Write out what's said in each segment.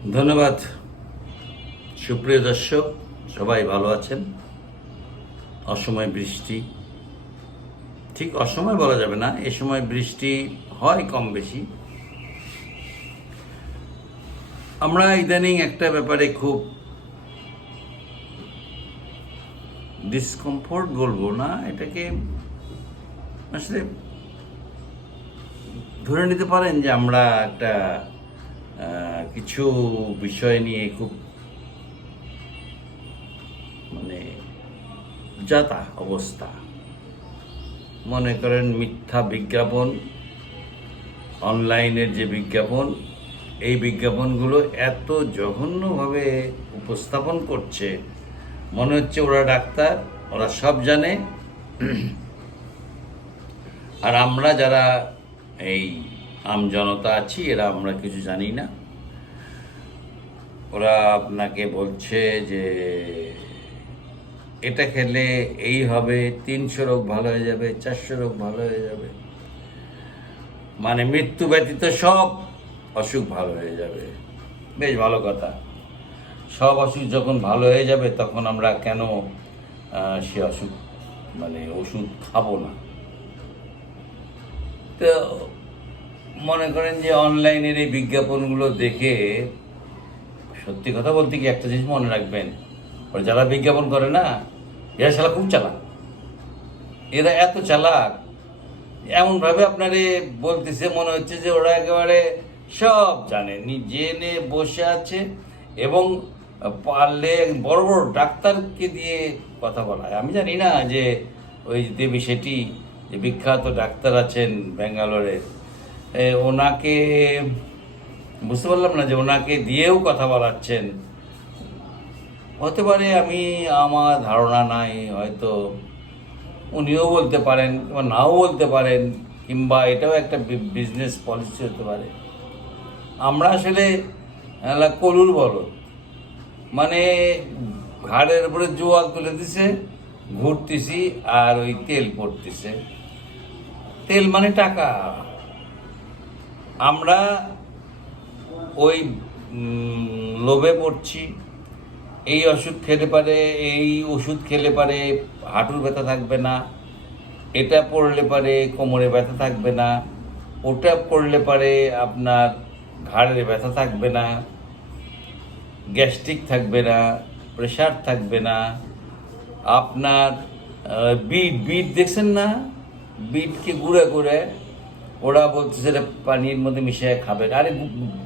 ধন্যবাদ। সুপ্রিয় দর্শক, সবাই ভালো আছেন? অসময় বৃষ্টি, ঠিক অসময় বলা যাবে না, এ সময় বৃষ্টি হয় কম বেশি। আমরা ইদানিং একটা ব্যাপারে খুব ডিসকমফোর্ট বলবো না, এটাকে আসলে ধরে নিতে পারেন যে আমরা একটা কিছু বিষয় নিয়ে খুব যাতা অবস্থা। মনে করেন মিথ্যা বিজ্ঞাপন, অনলাইনের যে বিজ্ঞাপন, এই বিজ্ঞাপনগুলো এত জঘন্যভাবে উপস্থাপন করছে, মনে হচ্ছে ওরা ডাক্তার, ওরা সব জানে। আর আমরা যারা এই আমজনতা আছি, এরা আমরা কিছু জানি না। ওরা আপনাকে বলছে যে এটা খেলে এই হবে, 300 রোগ ভালো হয়ে যাবে, 400 রোগ ভালো হয়ে যাবে, মানে মৃত্যু ব্যতীত সব অসুখ ভালো হয়ে যাবে। বেশ ভালো কথা। সব অসুখ যখন ভালো হয়ে যাবে, তখন আমরা কেন সে অসুখ ওষুধ খাবো না? তো মনে করেন যে অনলাইনের এই বিজ্ঞাপনগুলো দেখে, সত্যি কথা বলতে কি একটা জিনিস মনে রাখবেন, ওরা যারা বিজ্ঞাপন করে না, এরা শালা খুব চালাক। এরা এত চালাক, এমনভাবে আপনারে বলতেছে মনে হচ্ছে যে ওরা একেবারে সব জানে, জেনে বসে আছে। এবং পারলে বড় বড় ডাক্তারকে দিয়ে কথা বলায়। আমি জানি না যে ওই দেবী শেঠি, যে বিখ্যাত ডাক্তার আছেন ব্যাঙ্গালোরে, ওনাকে বুঝতে পারলাম না যে ওনাকে দিয়েও কথা বলাচ্ছেন। হতে পারে, আমার ধারণা নাই, হয়তো উনিও বলতে পারেন বা নাও বলতে পারেন, কিংবা এটাও একটা বিজনেস পলিসি হতে পারে। আমরা আসলে কলুর বলো, মানে ঘাড়ের উপরে জোয়াল তুলে দিছে, ঘুরতেছি আর ওই তেল পড়তেছে। তেল মানে টাকা। আমরা ওই লোভে পড়ছি। এই ওষুধ খেলে পারে, এই ওষুধ খেলে পারে হাঁটুর ব্যথা থাকবে না, এটা পড়লে পারে কোমরে ব্যথা থাকবে না, ওটা পড়লে পারে আপনার ঘাড়ের ব্যথা থাকবে না, গ্যাস্ট্রিক থাকবে না, প্রেশার থাকবে না, আপনার বিট বিট দেখছেন না, বিটকে গুঁড়া করে ওরা বলছে সেটা পানির মধ্যে মিশিয়ে খাবেন। আরে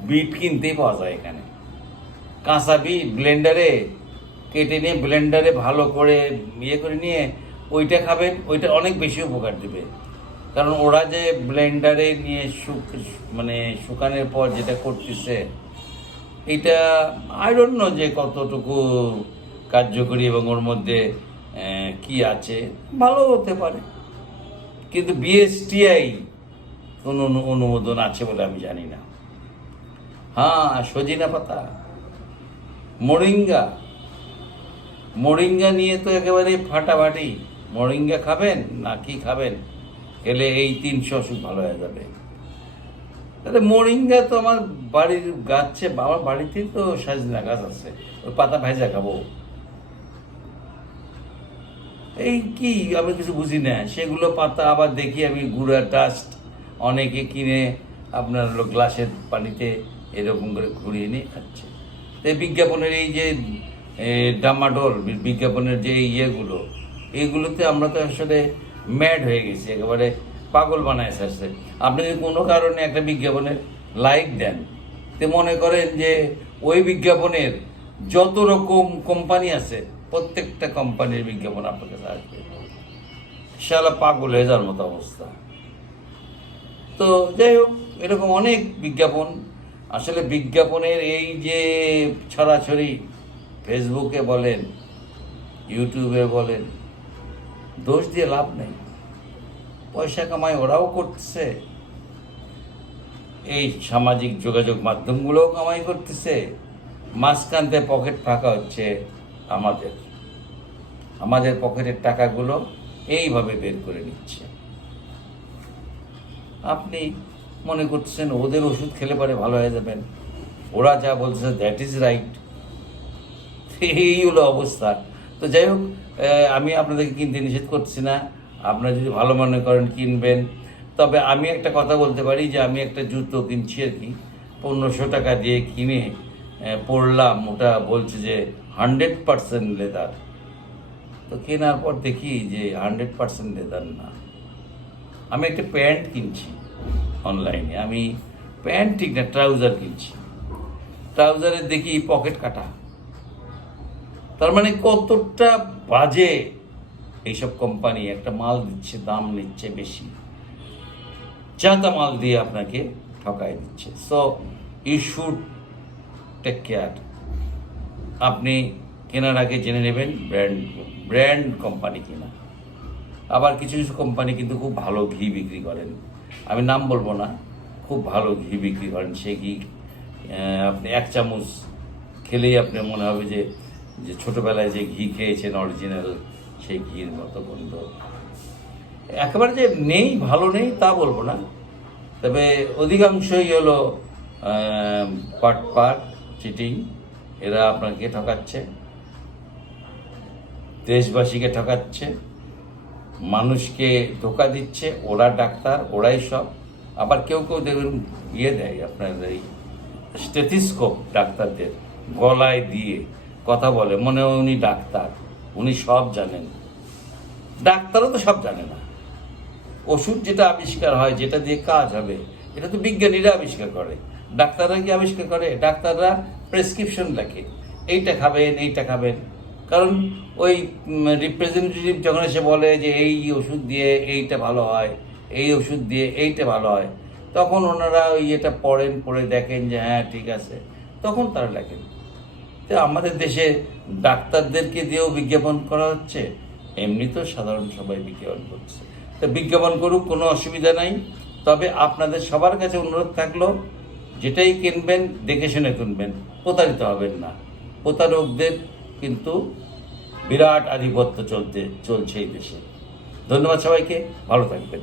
বিট কিনতেই পাওয়া যায় এখানে, কাঁচা বিট ব্লেন্ডারে কেটে নিয়ে ব্লেন্ডারে ভালো করে করে নিয়ে ওইটা খাবেন, ওইটা অনেক বেশি উপকার দেবে। কারণ ওরা যে ব্লেন্ডারে নিয়ে শুকানোর পর যেটা করতেছে, এটা আই ডোন্ট নো যে কতটুকু কার্যকরী এবং ওর মধ্যে কি আছে। ভালো হতে পারে, কিন্তু বিএসটিআই কোনো অনুমোদন আছে বলে আমি জানি না। হ্যাঁ, সজিনা পাতা, মোরিঙ্গা নিয়ে তো একেবারে ফাটাফাটি। মোরিঙ্গা খাবেন না কি খাবেন, খেলে এই 300 অসুখ ভালো হয়ে যাবে। তাহলে মোরিঙ্গা তো আমার বাড়ির গাছে, আমার বাড়িতেই তো সজনা গাছ আছে, ওই পাতা ভেজা খাবো। এই কি আমি কিছু বুঝি না। সেগুলো পাতা আবার দেখি আমি গুঁড়া ডাস্ট অনেকে কিনে আপনার গ্লাসের পানিতে এরকম করে ঘুরিয়ে নিয়ে খাচ্ছে। এই বিজ্ঞাপনের এই যে ডামাডোল, বিজ্ঞাপনের যে ইয়েগুলো, এইগুলোতে আমরা তো আসলে ম্যাড হয়ে গেছি, একেবারে পাগল বানায় ছাড়ছে। আপনি যদি কোনো কারণে একটা বিজ্ঞাপনের লাইক দেন, তো মনে করেন যে ওই বিজ্ঞাপনের যত রকম কোম্পানি আছে, প্রত্যেকটা কোম্পানির বিজ্ঞাপন আপনার কাছে আসবে। শালা পাগল হয়ে যাওয়ার মতো অবস্থা। তো যাই হোক, এরকম অনেক বিজ্ঞাপন। আসলে বিজ্ঞাপনের এই যে ছড়াছড়ি, ফেসবুকে বলেন, ইউটিউবে বলেন, দোষ দিয়ে লাভ নেই। পয়সা কামাই ওরাও করতেছে, এই সামাজিক যোগাযোগ মাধ্যমগুলোও কামাই করতেছে, মাঝখানতে পকেট ফাঁকা হচ্ছে আমাদের পকেটের টাকাগুলো এইভাবে বের করে নিচ্ছে। আপনি মনে করছেন ওদের ওষুধ খেলে পরে ভালো হয়ে যাবেন, ওরা যা বলছে দ্যাট ইজ রাইট। এই হলো অবস্থা। তো যাই হোক, আমি আপনাদেরকে কিনতে নিষেধ করছি না, আপনারা যদি ভালো মনে করেন কিনবেন। তবে আমি একটা কথা বলতে পারি যে আমি একটা জুতো কিনছি আর কি, 1500 টাকা দিয়ে কিনে পরলাম, ওটা বলছে যে 100% লেদার। তো কেনার পর দেখি যে 100% লেদার না। আমি একটা প্যান্ট কিনছি অনলাইনে, আমি প্যান্ট ঠিক না, ট্রাউজার কিনছি, ট্রাউজারের দেখি পকেট কাটা। তার মানে কতটা বাজে এইসব কোম্পানি, একটা মাল দিচ্ছে, দাম নিচ্ছে বেশি, জাতা মাল দিয়ে আপনাকে ঠকাই দিচ্ছে। So you should take care. আপনি কেনার আগে জেনে নেবেন ব্র্যান্ড কোম্পানি কিনা। আবার কিছু কিছু কোম্পানি কিন্তু খুব ভালো ঘি বিক্রি করেন, আমি নাম বলবো না, খুব ভালো ঘি বিক্রি করেন। সেই ঘি আপনি 1 চামচ খেলেই আপনার মনে হবে যে যে ছোটোবেলায় যে ঘি খেয়েছেন অরিজিনাল সেই ঘির মতো গন্ধ। একেবারে যে নেই, ভালো নেই তা বলবো না, তবে অধিকাংশই হলো পাট চিটিং। এরা আপনাকে ঠকাচ্ছে, দেশবাসীকে ঠকাচ্ছে, মানুষকে ধোকা দিচ্ছে। ওরা ডাক্তার, ওরাই সব। আবার কেউ কেউ দেখবেন দেয় আপনার এই স্টেথিস্কোপ ডাক্তারদের গলায় দিয়ে কথা বলে, মনে হয় উনি ডাক্তার, উনি সব জানেন। ডাক্তারও তো সব জানে না। ওষুধ যেটা আবিষ্কার হয়, যেটা দিয়ে কাজ হবে, এটা তো বিজ্ঞানীরা আবিষ্কার করে, ডাক্তাররা কি আবিষ্কার করে? ডাক্তাররা প্রেসক্রিপশন লেখে, এইটা খাবেন, এইটা খাবেন। কারণ ওই রিপ্রেজেন্টেটিভ যখন এসে বলে যে এই ওষুধ দিয়ে এইটা ভালো হয়, এই ওষুধ দিয়ে এইটা ভালো হয়, তখন ওনারা ওই এটা পড়েন, পড়ে দেখেন যে হ্যাঁ ঠিক আছে, তখন তারা লেখেন। তো আমাদের দেশে ডাক্তারদেরকে দিয়েও বিজ্ঞাপন করা হচ্ছে, এমনি তো সাধারণ সবাই বিজ্ঞাপন করছে। তো বিজ্ঞাপন করুক, কোনো অসুবিধা নাই। তবে আপনাদের সবার কাছে অনুরোধ থাকলো, যেটাই কিনবেন দেখে শুনে কিনবেন, প্রতারিত হবেন না। প্রতারকদের কিন্তু বিরাট আধিপত্য চলছে এই দেশে। ধন্যবাদ সবাইকে, ভালো থাকবেন।